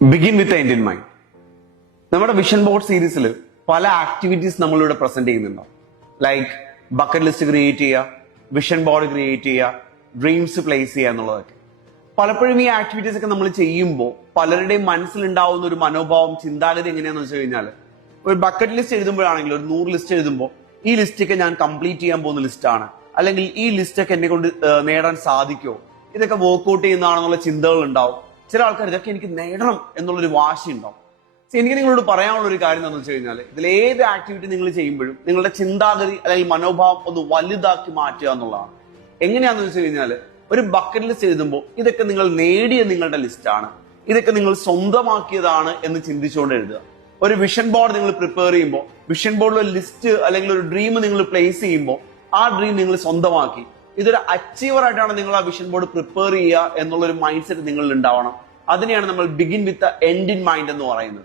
Begin with end in mind. നമ്മുടെ vision board സീരീസിൽ പല ആക്ടിവിറ്റീസ് നമ്മളിവിടെ പ്രസന്റ് ചെയ്യുന്നുണ്ടാവും. ലൈക്ക് ബക്കറ്റ് ലിസ്റ്റ് ക്രിയേറ്റ് ചെയ്യുക, വിഷൻ ബോർഡ് ക്രിയേറ്റ് ചെയ്യുക, ഡ്രീംസ് പ്ലേസ് ചെയ്യുക എന്നുള്ളതൊക്കെ. പലപ്പോഴും ഈ ആക്ടിവിറ്റീസ് ഒക്കെ നമ്മൾ ചെയ്യുമ്പോൾ പലരുടെയും മനസ്സിലുണ്ടാവുന്ന ഒരു മനോഭാവം, ചിന്താഗതി എങ്ങനെയാണെന്ന് വെച്ച് കഴിഞ്ഞാൽ, ഒരു ബക്കറ്റ് ലിസ്റ്റ് എഴുതുമ്പോഴാണെങ്കിൽ ഒരു 100 ലിസ്റ്റ് എഴുതുമ്പോൾ ഈ ലിസ്റ്റൊക്കെ ഞാൻ കംപ്ലീറ്റ് ചെയ്യാൻ പോകുന്ന ലിസ്റ്റാണ്, അല്ലെങ്കിൽ ഈ ലിസ്റ്റൊക്കെ എന്നെ കൊണ്ട് നേടാൻ സാധിക്കുമോ, ഇതൊക്കെ വർക്ക്ഔട്ട് ചെയ്യുന്നതാണെന്നുള്ള ചിന്തകൾ ഉണ്ടാവും. ചില ആൾക്കാർ ഇതൊക്കെ എനിക്ക് നേടണം എന്നുള്ളൊരു വാശി ഉണ്ടാവും. എനിക്ക് നിങ്ങളോട് പറയാനുള്ള ഒരു കാര്യം എന്താണെന്ന് വെച്ച് കഴിഞ്ഞാൽ, ഇതിലേത് ആക്ടിവിറ്റി നിങ്ങൾ ചെയ്യുമ്പോഴും നിങ്ങളുടെ ചിന്താഗതി അല്ലെങ്കിൽ മനോഭാവം ഒന്ന് വലുതാക്കി മാറ്റുക എന്നുള്ളതാണ്. എങ്ങനെയാണെന്ന് വെച്ച് കഴിഞ്ഞാൽ, ഒരു ബക്കറ്റ് ലിസ്റ്റ് എഴുതുമ്പോൾ ഇതൊക്കെ നിങ്ങൾ നേടിയ നിങ്ങളുടെ ലിസ്റ്റാണ്, ഇതൊക്കെ നിങ്ങൾ സ്വന്തമാക്കിയതാണ് എന്ന് ചിന്തിച്ചുകൊണ്ട് എഴുതുക. ഒരു വിഷൻ ബോർഡ് നിങ്ങൾ പ്രിപ്പയർ ചെയ്യുമ്പോൾ, വിഷൻ ബോർഡിൽ ഒരു ലിസ്റ്റ് അല്ലെങ്കിൽ ഒരു ഡ്രീം നിങ്ങൾ പ്ലേസ് ചെയ്യുമ്പോൾ ആ ഡ്രീം നിങ്ങൾ സ്വന്തമാക്കി. ഇതൊരു അച്ചീവർ ആയിട്ടാണ് നിങ്ങൾ ആ വിഷൻ ബോർഡ് പ്രിപ്പയർ ചെയ്യുക എന്നുള്ളൊരു മൈൻഡ് സെറ്റ് നിങ്ങളിൽ ഉണ്ടാവണം. അതിനെയാണ് നമ്മൾ begin with end in mind എന്ന് പറയുന്നത്.